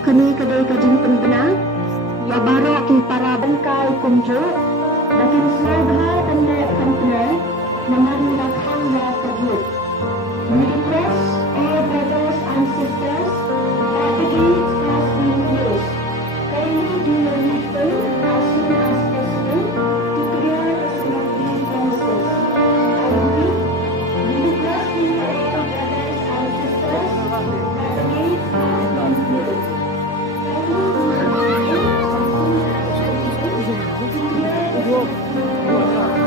Kami kedai kajing penbenar, ya barak ki para bengkai kunjuk, makin selebhal tanda penbenar, memang rakam ya terbut. We request all brothers and sisters, strategies has been used. Kindly do your needful as soon as possible to clear the surrounding premises. I repeat, we request you all brothers and sisters, strategies has been used. Thank you.